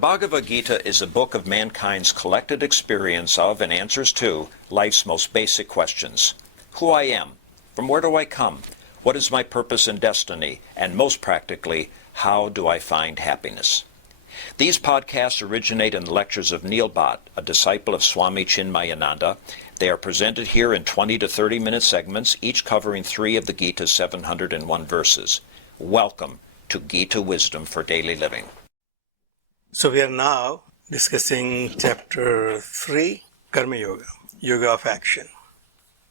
Bhagavad Gita is a book of mankind's collected experience of and answers to life's most basic questions. Who I am, from where do I come, what is my purpose and destiny, and most practically, how do I find happiness? These podcasts originate in the lectures of Neil Bhatt, a disciple of Swami Chinmayananda. They are presented here in 20 to 30-minute segments, each covering 3 of the Gita's 701 verses. Welcome to Gita Wisdom for Daily Living. So we are now discussing chapter 3, Karma Yoga, Yoga of Action.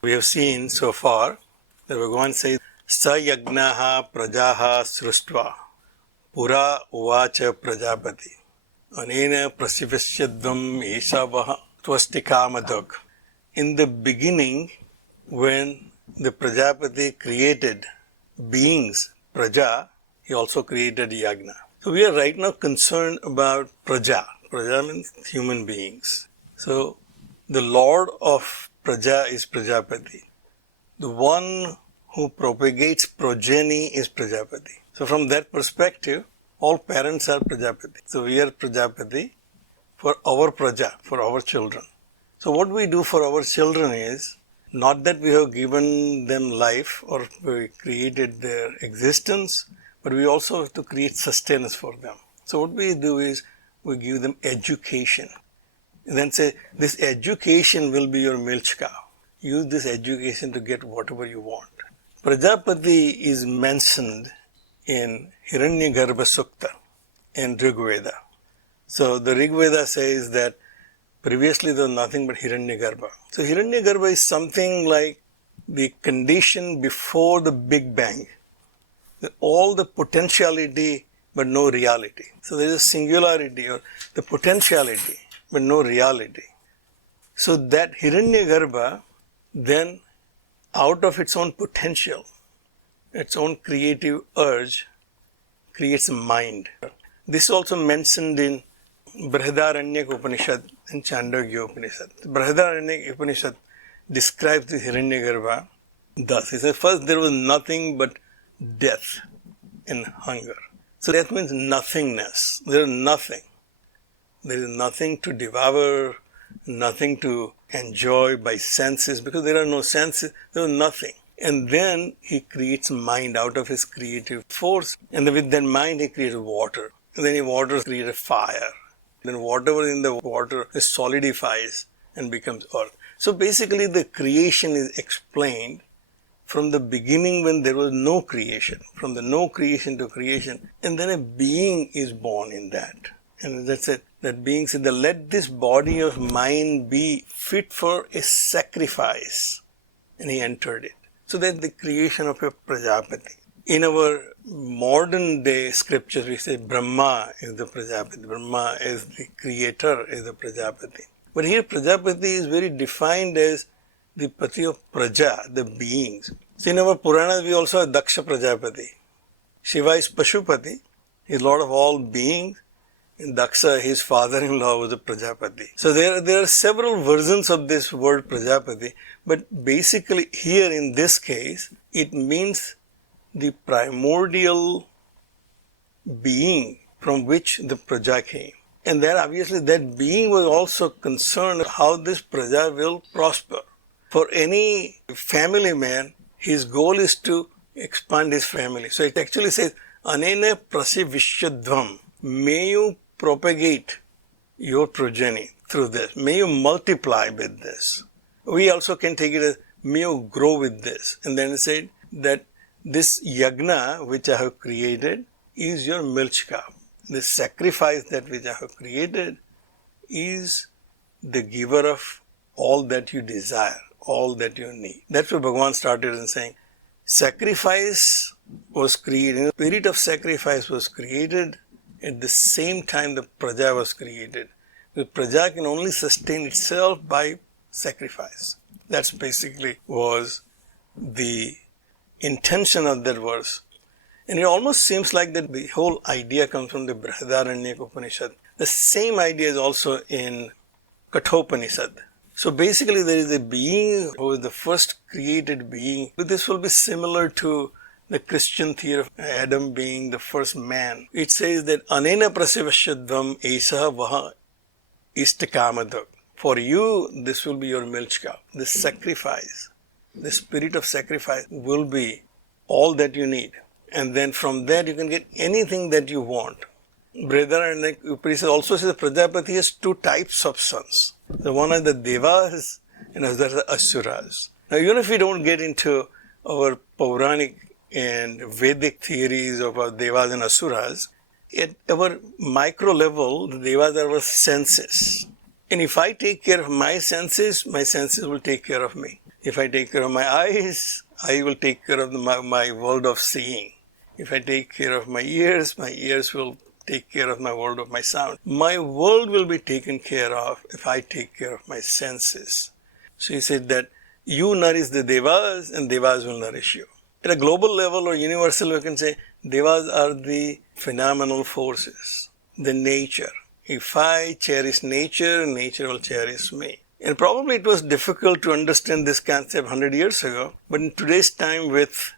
We have seen so far that Bhagavan says, Sa yajnaha prajaha sruštva pura uvacha Prajapati anena prasivasyadvam esavaha tvastikamadag. In the beginning, when the Prajapati created beings, Praja, he also created Yajna. So we are right now concerned about Praja. Praja means human beings. So the Lord of Praja is Prajapati. The one who propagates progeny is Prajapati. So from that perspective, all parents are Prajapati. So we are Prajapati for our Praja, for our children. So what we do for our children is, not that we have given them life or we created their existence, but we also have to create sustenance for them. So what we do is, we give them education. And then say, this education will be your milk cow. Use this education to get whatever you want. Prajapati is mentioned in Hiranyagarbha Sukta in Rig Veda. So the Rig Veda says that previously there was nothing but Hiranyagarbha. So Hiranyagarbha is something like the condition before the Big Bang. All the potentiality but no reality. So there is a singularity or the potentiality but no reality. So that Hiranyagarbha then, out of its own potential, its own creative urge, creates a mind. This is also mentioned in Brihadaranyaka Upanishad and Chandogya Upanishad. Brihadaranyaka Upanishad describes the Hiranyagarbha thus. He says, first there was nothing but death and hunger. So that means nothingness. There is nothing. There is nothing to devour, nothing to enjoy by senses, because there are no senses, there is nothing. And then he creates mind out of his creative force. And then with that mind he creates water. And then water creates fire. Then whatever in the water solidifies and becomes earth. So basically the creation is explained from the beginning when there was no creation, from the no creation to creation, and then a being is born in that. And that's it. That being said, let this body of mine be fit for a sacrifice. And he entered it. So that's the creation of a Prajapati. In our modern day scriptures, we say Brahma is the Prajapati. Brahma is the creator, is the Prajapati. But here Prajapati is very defined as the Pati of Praja, the beings. So in our Puranas, we also have Daksha Prajapati. Shiva is Pashupati, he is Lord of all beings. In Daksha, his father-in-law was a Prajapati. So there are several versions of this word Prajapati, but basically here in this case, it means the primordial being from which the Praja came. And then obviously that being was also concerned how this Praja will prosper. For any family man, his goal is to expand his family. So it actually says, Anena prasivasyadvam. May you propagate your progeny through this. May you multiply with this. We also can take it as, may you grow with this. And then it said that this yajna which I have created is your milk cow. The sacrifice that which I have created is the giver of all that you desire, all that you need. That's what Bhagavan started in saying. Sacrifice was created, the spirit of sacrifice was created at the same time the Praja was created. The Praja can only sustain itself by sacrifice. That's basically was the intention of that verse. And it almost seems like that the whole idea comes from the Brihadaranyaka Upanishad. The same idea is also in Kathopanishad. So basically there is a being who is the first created being. This will be similar to the Christian theory of Adam being the first man. It says that anena prasivashadvam esaha vaha istakamadak. For you, this will be your milchka. This sacrifice, the spirit of sacrifice will be all that you need. And then from that you can get anything that you want. Brother and Upanishad also says Prajapati has two types of sons. The one are the Devas and the other are the Asuras. Now even if we don't get into our Puranic and Vedic theories of our Devas and Asuras, at our micro level, the Devas are our senses. And if I take care of my senses will take care of me. If I take care of my eyes, I will take care of my world of seeing. If I take care of my ears will take care of my world of my sound. My world will be taken care of if I take care of my senses. So he said that you nourish the Devas and Devas will nourish you. At a global level or universal, we can say Devas are the phenomenal forces, the nature. If I cherish nature, nature will cherish me. And probably it was difficult to understand this concept 100 years ago, but in today's time with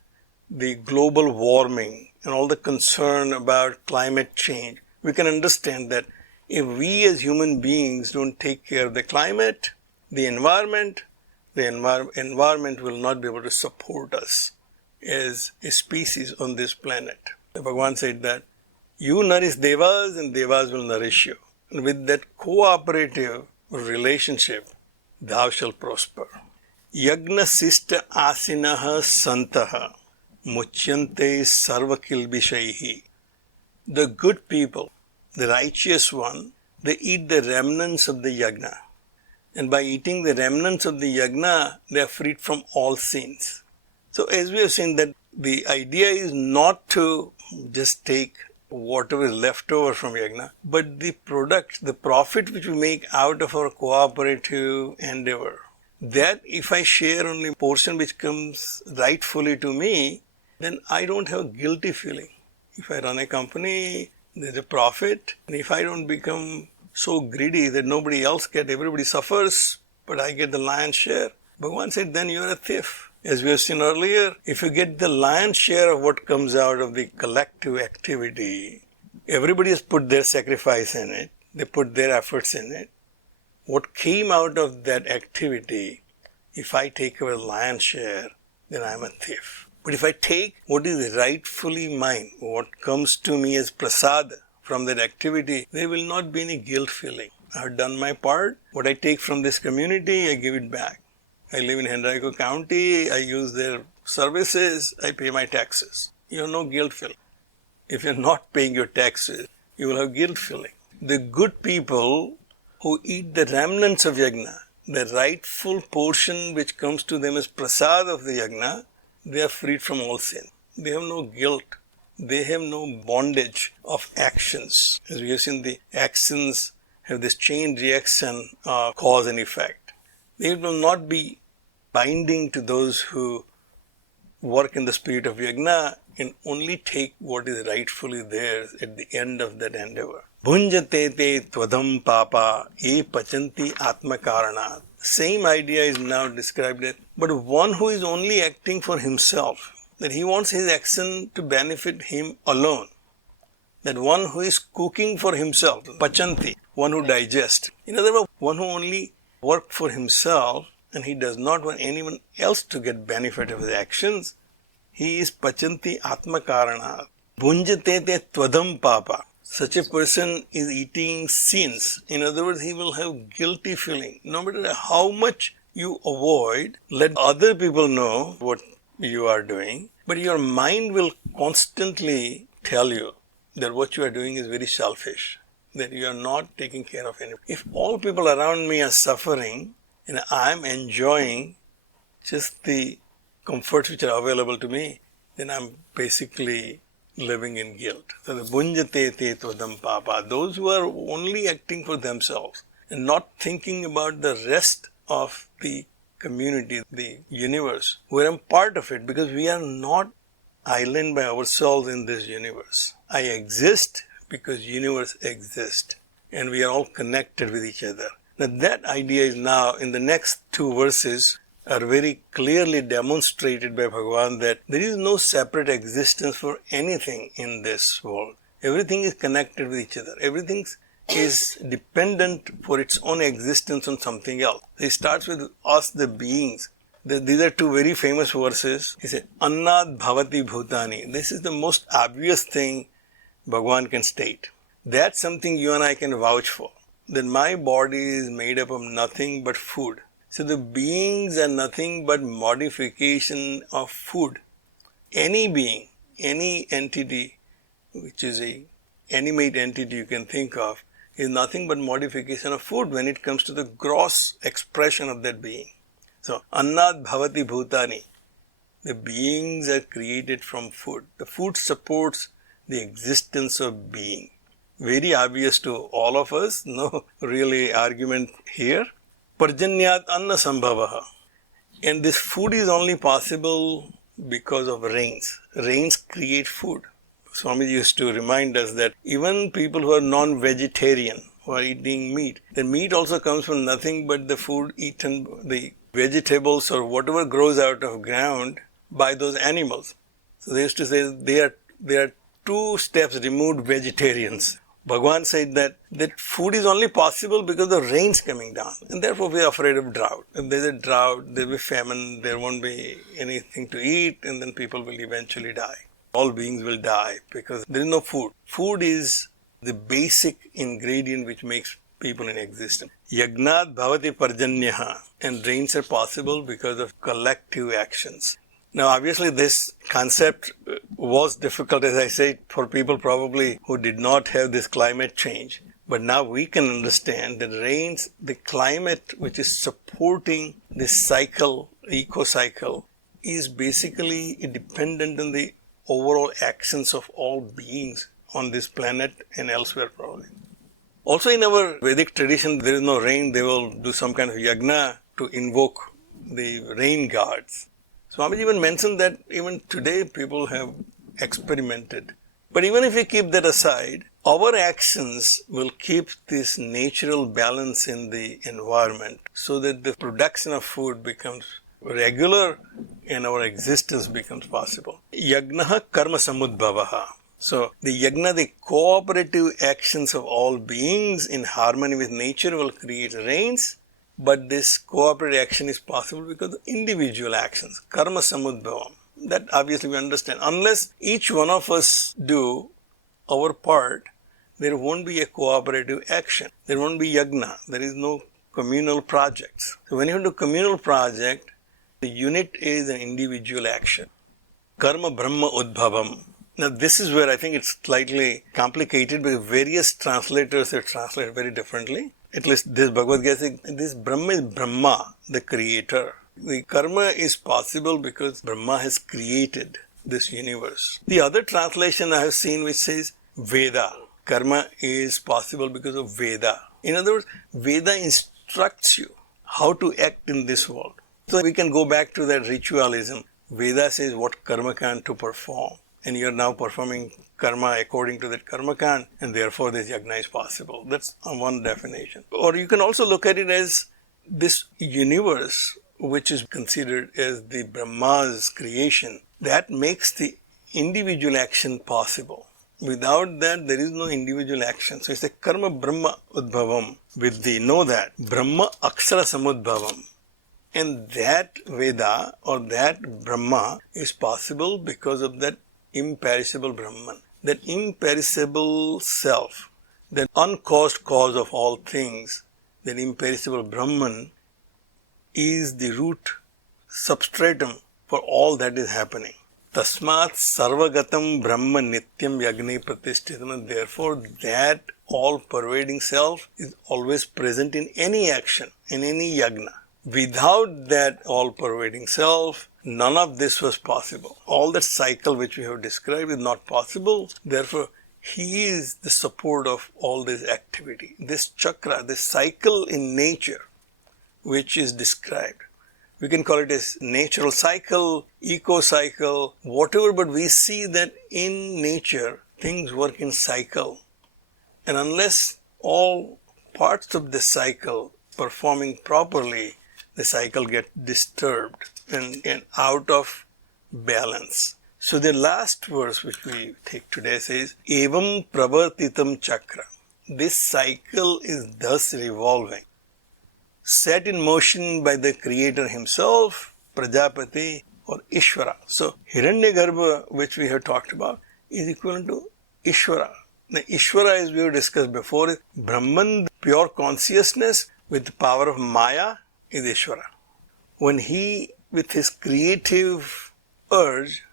the global warming and all the concern about climate change, we can understand that if we as human beings don't take care of the climate, the environment will not be able to support us as a species on this planet. Bhagavan said that you nourish Devas and Devas will nourish you. And with that cooperative relationship, thou shalt prosper. Yajna sista asinaha santaha muchyante sarva kilbishaihi. The good people, the righteous one, they eat the remnants of the yajna. And by eating the remnants of the yajna, they are freed from all sins. So as we have seen that the idea is not to just take whatever is left over from yajna, but the product, the profit which we make out of our cooperative endeavor, that if I share only a portion which comes rightfully to me, then I don't have a guilty feeling. If I run a company, there's a profit, and if I don't become so greedy that nobody else gets, everybody suffers, but I get the lion's share, Bhagavan said, then you're a thief. As we have seen earlier, if you get the lion's share of what comes out of the collective activity, everybody has put their sacrifice in it, they put their efforts in it. What came out of that activity, if I take away lion's share, then I'm a thief. But if I take what is rightfully mine, what comes to me as prasad from that activity, there will not be any guilt feeling. I have done my part. What I take from this community, I give it back. I live in Henrico County, I use their services, I pay my taxes. You have no guilt feeling. If you're not paying your taxes, you will have guilt feeling. The good people who eat the remnants of yajna, the rightful portion which comes to them as prasad of the yajna, they are freed from all sin. They have no guilt. They have no bondage of actions. As we have seen, the actions have this chain reaction of cause and effect. They will not be binding to those who work in the spirit of yajna and only take what is rightfully theirs at the end of that endeavor. Bhunjate te tvadam papa e pachanti atma karanat. Same idea is now described as, but one who is only acting for himself, that he wants his action to benefit him alone. That one who is cooking for himself, pachanti, one who digests. In other words, one who only works for himself and he does not want anyone else to get benefit of his actions, he is pachanti atma karanat. Bhunjate te tvadam papa. Such a person is eating sins. In other words, he will have guilty feeling. No matter how much you avoid, let other people know what you are doing, but your mind will constantly tell you that what you are doing is very selfish, that you are not taking care of anyone. If all people around me are suffering and I am enjoying just the comforts which are available to me, then I am basically living in guilt. So the bhunjate te tvadam papa, those who are only acting for themselves and not thinking about the rest of the community, the universe, we are a part of it because we are not island by ourselves in this universe. I exist because universe exists and we are all connected with each other. Now that idea is now in the next two verses are very clearly demonstrated by Bhagavan that there is no separate existence for anything in this world. Everything is connected with each other. Everything is dependent for its own existence on something else. He starts with us, the beings. These are two very famous verses. He said, Annad Bhavati Bhutani. This is the most obvious thing Bhagavan can state. That's something you and I can vouch for. That my body is made up of nothing but food. So the beings are nothing but modification of food. Any being, any entity, which is a animate entity you can think of, is nothing but modification of food when it comes to the gross expression of that being. So, Annad Bhavati Bhutani. The beings are created from food. The food supports the existence of being. Very obvious to all of us, no really argument here. Parjanyat Anna Sambhavaha. And this food is only possible because of rains. Rains create food. Swami used to remind us that even people who are non-vegetarian, who are eating meat, the meat also comes from nothing but the food eaten, the vegetables or whatever grows out of ground by those animals. So they used to say they are 2 steps removed vegetarians. Bhagavan said that food is only possible because of the rains coming down, and therefore we are afraid of drought. If there is a drought, there will be famine, there won't be anything to eat, and then people will eventually die. All beings will die because there is no food. Food is the basic ingredient which makes people in existence. Yajna Bhavati Parjanyaha, and rains are possible because of collective actions. Now, obviously, this concept was difficult, as I said, for people probably who did not have this climate change. But now we can understand that rains, the climate which is supporting this cycle, eco-cycle, is basically dependent on the overall actions of all beings on this planet and elsewhere probably. Also in our Vedic tradition, there is no rain, they will do some kind of yajna to invoke the rain gods. Swamiji even mentioned that even today people have experimented. But even if we keep that aside, our actions will keep this natural balance in the environment so that the production of food becomes regular and our existence becomes possible. Yajnaha karma samudbhavaha. So the yajna, the cooperative actions of all beings in harmony with nature will create rains. But this cooperative action is possible because of individual actions, karma samudbhavam. That obviously we understand. Unless each one of us do our part, there won't be a cooperative action. There won't be yajna. There is no communal projects. So when you do communal project, the unit is an individual action. Karma Brahma Udbhavam. Now this is where I think it's slightly complicated because various translators have translated very differently. At least this Bhagavad Gita says, this Brahma is Brahma, the creator. The karma is possible because Brahma has created this universe. The other translation I have seen which says Veda. Karma is possible because of Veda. In other words, Veda instructs you how to act in this world. So we can go back to that ritualism. Veda says what karma kand to perform. And you are now performing karma according to that karma kand, and therefore this yajna is possible. That's one definition. Or you can also look at it as this universe, which is considered as the Brahma's creation, that makes the individual action possible. Without that, there is no individual action. So it's a karma Brahma udbhavam. With the know that Brahma akshara samudbhavam. And that Veda or that Brahma is possible because of that imperishable Brahman, that imperishable self, that uncaused cause of all things, that imperishable Brahman is the root substratum for all that is happening. Tasmat sarvagatam Brahma nityam yagni pratishthitam. Therefore, that all-pervading self is always present in any action, in any yagna. Without that all-pervading self, none of this was possible. All that cycle which we have described is not possible. Therefore, he is the support of all this activity. This chakra, this cycle in nature, which is described. We can call it as natural cycle, eco-cycle, whatever, but we see that in nature, things work in cycle. And unless all parts of this cycle performing properly, the cycle gets disturbed and out of balance. So the last verse which we take today says, Evam pravartitam chakra. This cycle is thus revolving, set in motion by the Creator himself, Prajapati or Ishvara. So Hiranyagarbha, which we have talked about, is equivalent to Ishvara. The Ishvara, as we have discussed before, is Brahman, pure consciousness with the power of Maya, is Ishvara. When he, with his creative urge,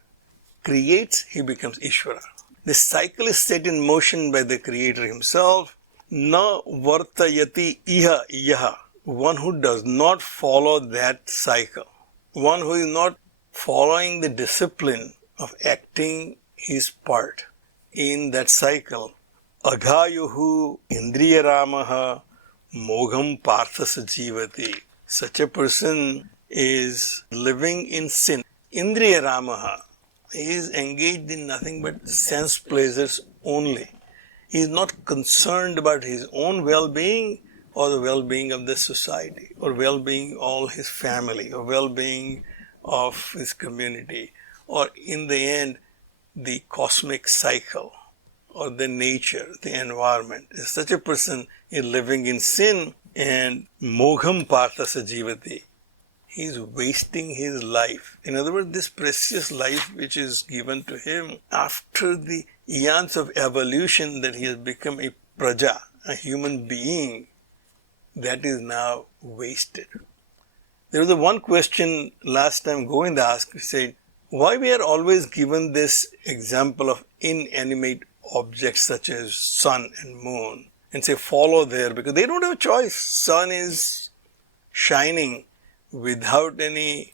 creates, he becomes Ishvara. The cycle is set in motion by the Creator himself. Na vartayati iha yaha. One who does not follow that cycle, one who is not following the discipline of acting his part in that cycle, aghayuhu indriyaramaha mogham parthasa jivati. Such a person is living in sin. Indriyaramaha, he is engaged in nothing but sense pleasures only. He is not concerned about his own well-being or the well-being of the society, or well-being of all his family, or well-being of his community, or in the end, the cosmic cycle, or the nature, the environment. Such a person is living in sin, and mogham parthasa jivati. He is wasting his life. In other words, this precious life which is given to him after the eons of evolution, that he has become a Praja, a human being, that is now wasted. There was one question last time Govind asked, he said, why we are always given this example of inanimate objects such as sun and moon, and say follow there, because they don't have a choice. Sun is shining without any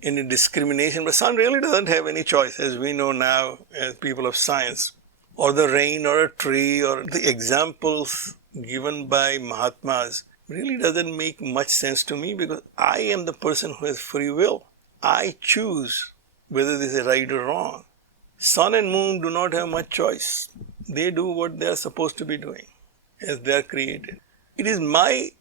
discrimination, but sun really doesn't have any choice, as we know now as people of science. Or the rain, or a tree, or the examples given by Mahatmas really doesn't make much sense to me, because I am the person who has free will. I choose whether this is right or wrong. Sun and moon do not have much choice. They do what they are supposed to be doing as they are created. It is my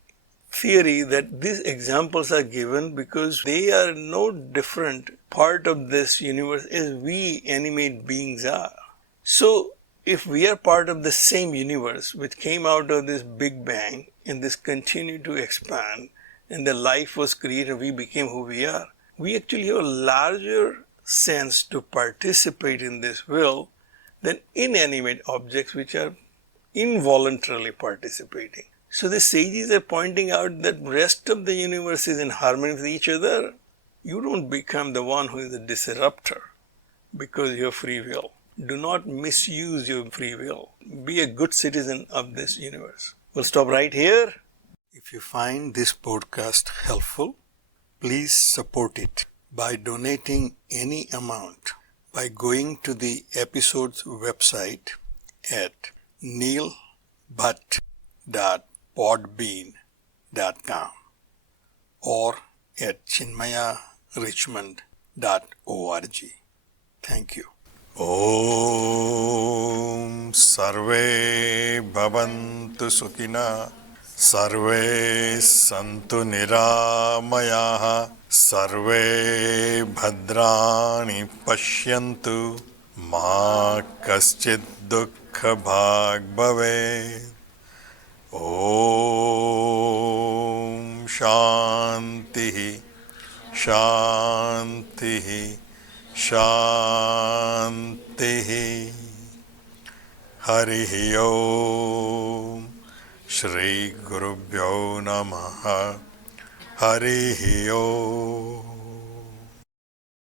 theory that these examples are given because they are no different part of this universe as we animate beings are. So if we are part of the same universe which came out of this Big Bang, and this continued to expand, and the life was created, we became who we are, we actually have a larger sense to participate in this will than inanimate objects which are involuntarily participating. So the sages are pointing out that rest of the universe is in harmony with each other. You don't become the one who is a disruptor because you have free will. Do not misuse your free will. Be a good citizen of this universe. We'll stop right here. If you find this podcast helpful, please support it by donating any amount by going to the episode's website at neilbhatt.podbean.com or at chinmayarichmond.org. Thank you. Om Sarve Bhavantu Sukhina Sarve Santu Niramayaha Sarve Bhadrani Pashyantu Ma Kaschid Dukkha Bhag Bhave. Om Shantihi Shantihi Shantihi. Harihi Om. Shri Gurubhyo Namaha. Harihi Om.